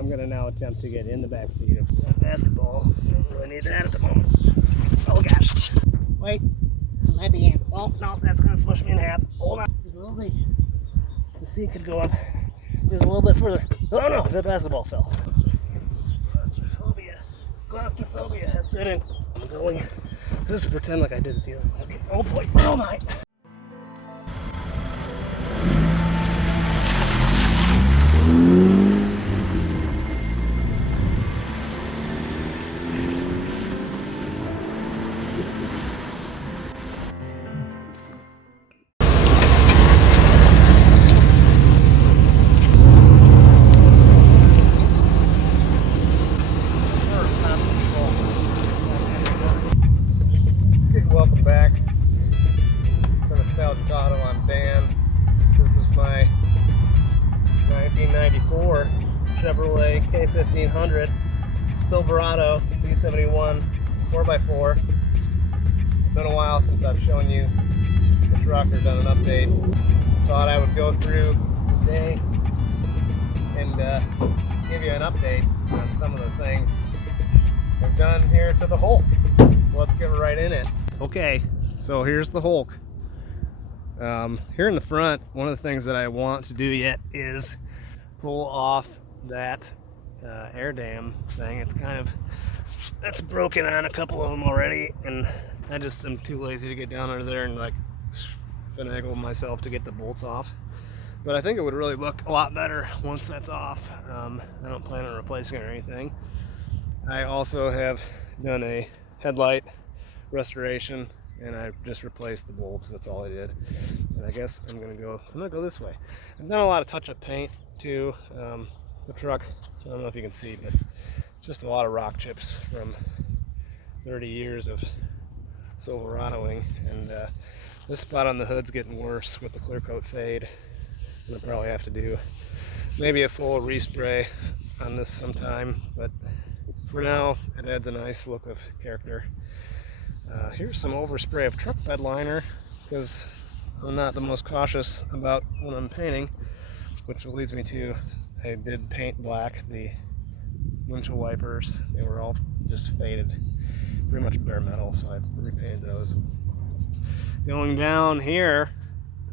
I'm going to now attempt to get in the back seat of that basketball. I don't really need that at the moment. Oh gosh. Wait. I might be in. Oh, no, that's going to smush me in half. Hold on. The seat could go up just a little bit further. Oh no, the basketball fell. Claustrophobia has set in. I'm going. Just pretend like I did it the other way. Okay. Oh boy. Oh my. Welcome back to Nostalgic Auto. I'm Dan. This is my 1994 Chevrolet K1500 Silverado Z71 4x4. It's been a while since I've shown you the truck or done an update. Thought I would go through today and give you an update on some of the things we've done here to the Hulk. So let's get right in it. Okay, so here's the Hulk. Here in the front, one of the things that I want to do yet is pull off that air dam thing. It's broken on a couple of them already, and I just am too lazy to get down under there and like finagle myself to get the bolts off. But I think it would really look a lot better once that's off. I don't plan on replacing it or anything. I also have done a headlight restoration, and I just replaced the bulbs. That's all I did. And I guess I'm gonna go this way. I've done a lot of touch-up paint to the truck. I don't know if you can see, but it's just a lot of rock chips from 30 years of Silveradoing, and this spot on the hood's getting worse with the clear coat fade. I'm gonna probably have to do maybe a full respray on this sometime, but for now it adds a nice look of character. Here's some overspray of truck bed liner, because I'm not the most cautious about when I'm painting, which leads me to, I did paint black the windshield wipers. They were all just faded, pretty much bare metal, so I repainted those. Going down here,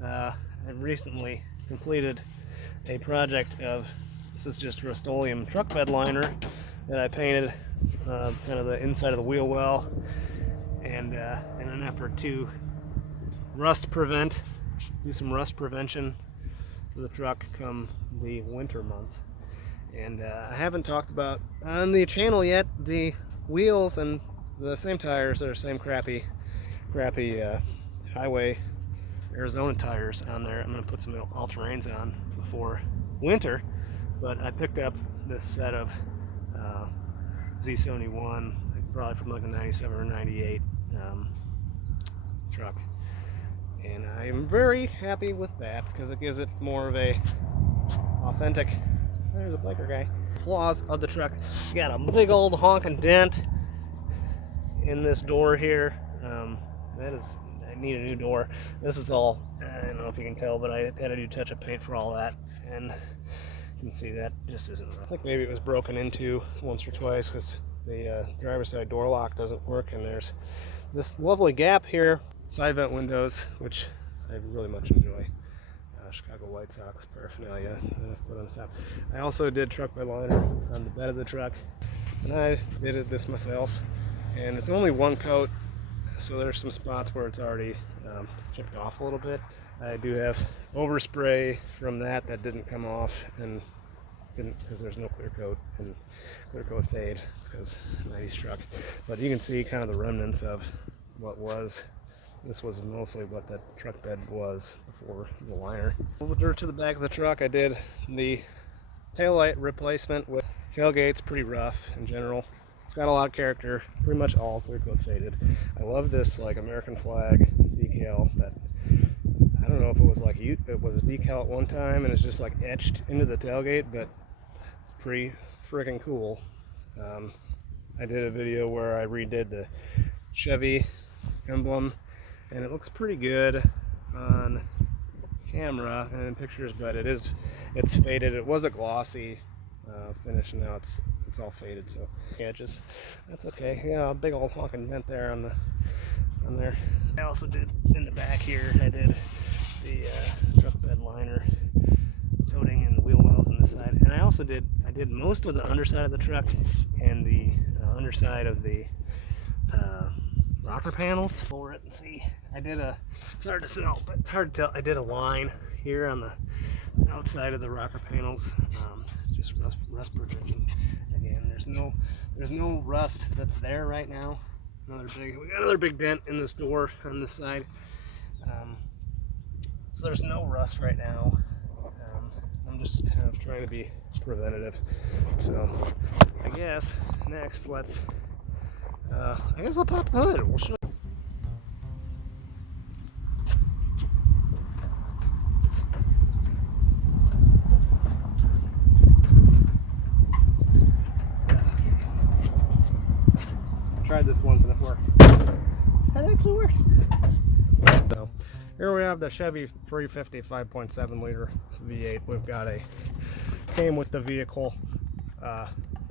I recently completed a project of, this is just Rust-Oleum truck bed liner that I painted kind of the inside of the wheel well, and in an effort to do some rust prevention for the truck come the winter months. And I haven't talked about on the channel yet the wheels and the same tires that are same crappy highway Arizona tires on there. I'm going to put some all-terrains on before winter, but I picked up this set of Z71, probably from like a 97 or 98 truck, and I am very happy with that because it gives it more of a authentic, there's a biker guy, flaws of the truck. You got a big old honking dent in this door here. I need a new door. This is all, I don't know if you can tell, but I had to do touch-up paint for all that, and you can see that just isn't right. I think maybe it was broken into once or twice because the driver's side door lock doesn't work, and there's this lovely gap here, side vent windows, which I really much enjoy. Chicago White Sox paraphernalia put on the top. I also did truck bed liner on the bed of the truck, and I did this myself, and it's only one coat, so there's some spots where it's already chipped off a little bit. I do have overspray from that didn't come off, and because there's no clear coat and clear coat fade because 90's truck, but you can see kind of the remnants of what was. This was mostly what that truck bed was before the liner. Over to the back of the truck, I did the taillight replacement with tailgates. Pretty rough in general. It's got a lot of character, pretty much all clear coat faded. I love this like American flag decal that, I don't know if it was like it was a decal at one time and it's just like etched into the tailgate, but it's pretty freaking cool. I did a video where I redid the Chevy emblem, and it looks pretty good on camera and in pictures, but it's faded. It was a glossy finish, and now it's all faded. So yeah, just that's okay. Yeah, a big old honking dent there on there. I also did in the back here. I did the truck bed liner coating and the wheel wells on this side, and I did most of the underside of the truck and the underside of the rocker panels. Over it and see. I did it's hard to sell, but hard to tell. I did a line here on the outside of the rocker panels, just rust prevention. Again, there's no rust that's there right now. We got another big dent in this door on this side, so there's no rust right now. I'm just kind of trying to be preventative. So I guess next I guess I'll pop the hood. We'll show. Tried this once and it worked. That actually worked. So here we have the Chevy 350 5.7 liter V8. We've got came with the vehicle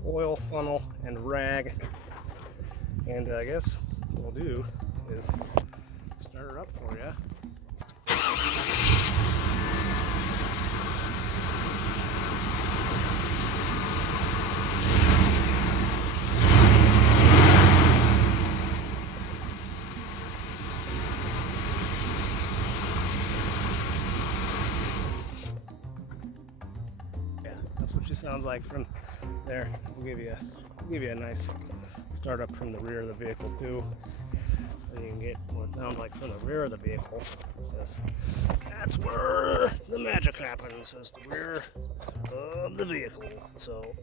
oil funnel and rag, and I guess what we'll do is start her up for you. That's what she sounds like from there. We'll give you a nice start up from the rear of the vehicle too, so you can get what it sounds like from the rear of the vehicle, because that's where the magic happens, is the rear of the vehicle. So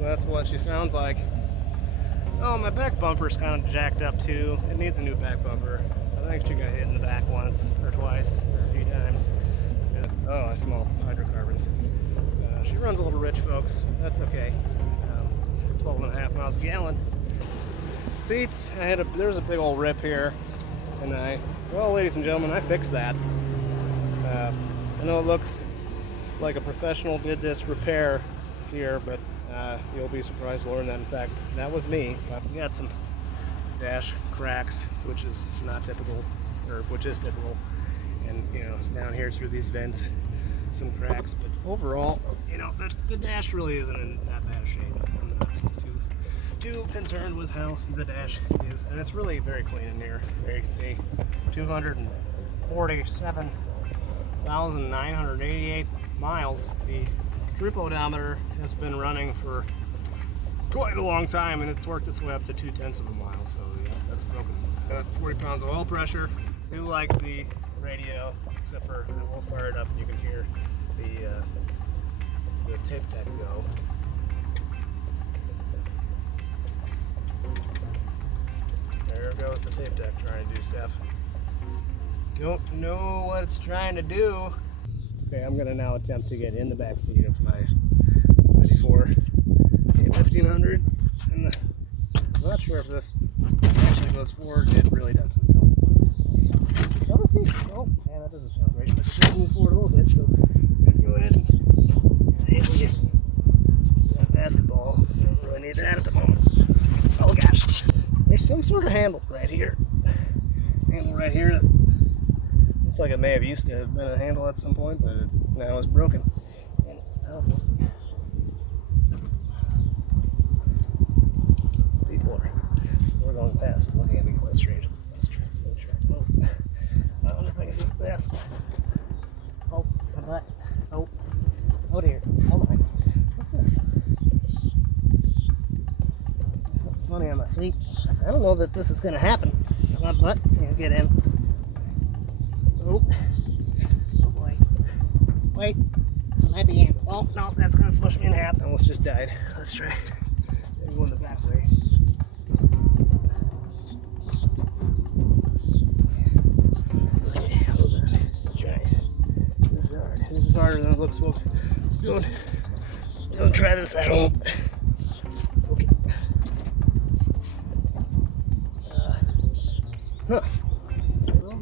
that's what she sounds like. Oh, my back bumper's kind of jacked up too. It needs a new back bumper. I think she got hit in the back once or twice or a few times. Yeah. Oh, I smell hydrocarbons. She runs a little rich, folks. That's okay. 12.5 miles a gallon. Seats, there was a big old rip here, and well, ladies and gentlemen, I fixed that. I know it looks like a professional did this repair here, but you'll be surprised to learn that, in fact, that was me. We got some dash cracks, which is not typical, or which is typical, and down here through these vents, some cracks. But overall, the dash really isn't in that bad a shape. I'm not too concerned with how the dash is, and it's really very clean in here. There you can see 247,988 miles. The trip odometer has been running for quite a long time, and it's worked its way up to 0.2 of a mile, so yeah, that's broken. Got 40 pounds of oil pressure. I do like the radio, except for we'll fire it up and you can hear the tape deck go. There goes the tape deck trying to do stuff. Don't know what it's trying to do. Okay, I'm gonna now attempt to get in the back seat of my 94 K1500, and I'm not sure if this actually goes forward. It really doesn't. No. Let's see. Oh, man, that doesn't sound great, but it does move forward a little bit, so go ahead and get that basketball. I don't really need that at the moment. Oh gosh, there's some sort of handle right here. Handle right here that looks like it may have used to have been a handle at some point, but it now is broken. And people we're going past and looking at me quite strange. That's true. Oh, I wonder if I can do this. Oh, my butt. Oh dear. Oh my. What's this? Something funny on my seat. I don't know that this is going to happen. My butt can't get in. Oh boy. Wait. Might be in. Oh, no, that's gonna smush me in half. Almost just died. Let's try. Maybe go in the back way. Okay, hold on. Let's try. This is hard. This is harder than it looks, folks. Don't try this at home. Okay. Huh. Well,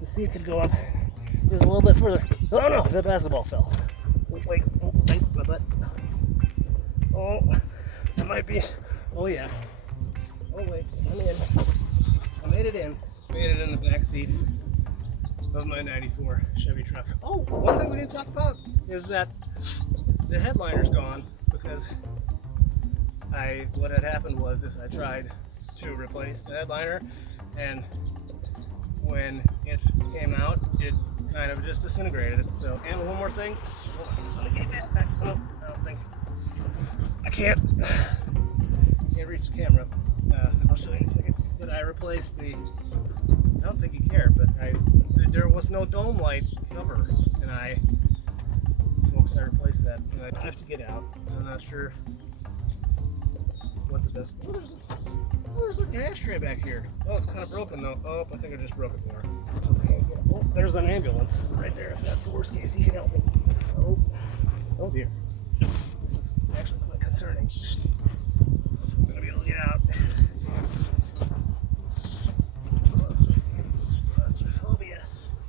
the seat could go up just a little bit further. Oh no, the basketball fell. Wait, my butt. Oh, that might be. Oh yeah. Oh wait, I'm in. I made it in. Made it in the back seat of my '94 Chevy truck. Oh, one thing we didn't talk about is that the headliner's gone because what had happened was I tried to replace the headliner, and when it came out, it kind of just disintegrated. So, and one more thing. Let me get that back. Oh, I don't think I can't reach the camera. I'll show you in a second. But I replaced the. I don't think you care, but there was no dome light cover, and I replaced that. And I have to get out. I'm not sure what the best. Oh, there's an ashtray back here. Oh, it's kind of broken though. Oh, I think I just broke it more. Okay, yeah. Oh, there's an ambulance right there. If that's the worst case, you can help me. Oh dear. This is actually quite concerning. I'm gonna be able to get out.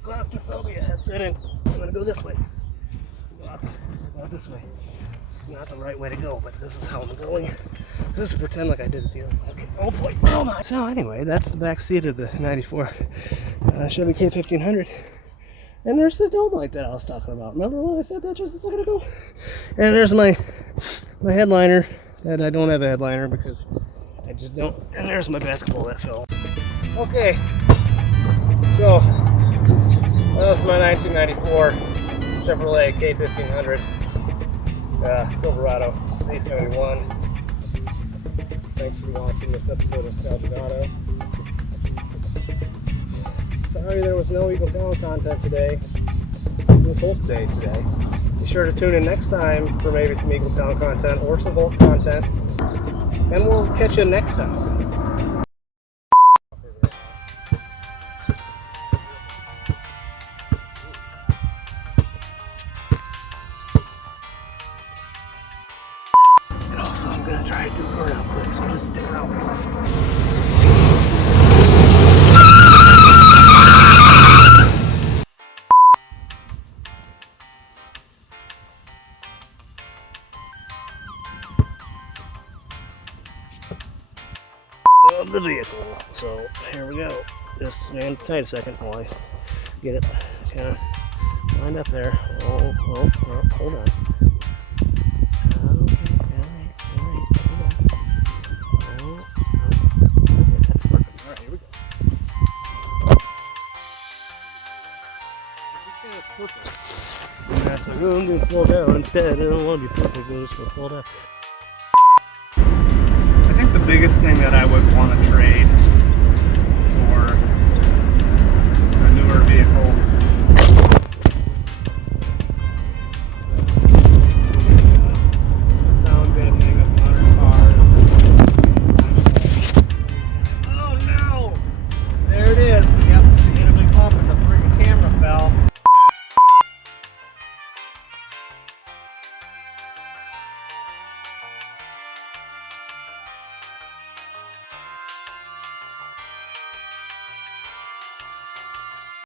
Claustrophobia. That's it. I'm gonna go this way. Go out this way. It's not the right way to go, but this is how I'm going. Just pretend like I did it the other way. Okay. Oh boy. Oh my. So anyway, that's the back seat of the '94 Chevy K1500. And there's the dome light that I was talking about. Remember when I said that just a second ago? And there's my headliner. And I don't have a headliner because I just don't. And there's my basketball that fell. Okay. So that was my 1994 Chevrolet K1500 Silverado Z71. Thanks for watching this episode of Nostalgic Auto. Sorry there was no Eagle Talent content today. It was Hulk Day today. Be sure to tune in next time for maybe some Eagle Talent content or some Hulk content. And we'll catch you next time. And also I'm going to try to do a burnout quick, so just stick around for a second. Of the vehicle. So here we go. Just stand tight a second while I get it kind of lined up there. Oh, hold on. Okay, all right, hold on. Okay, that's perfect. All right, here we go. This guy is perfect. That's like, oh, I'm going to fall down instead. I don't want to be perfect. I'm just going to fall down. I think the biggest thing that I would want to trade for a newer vehicle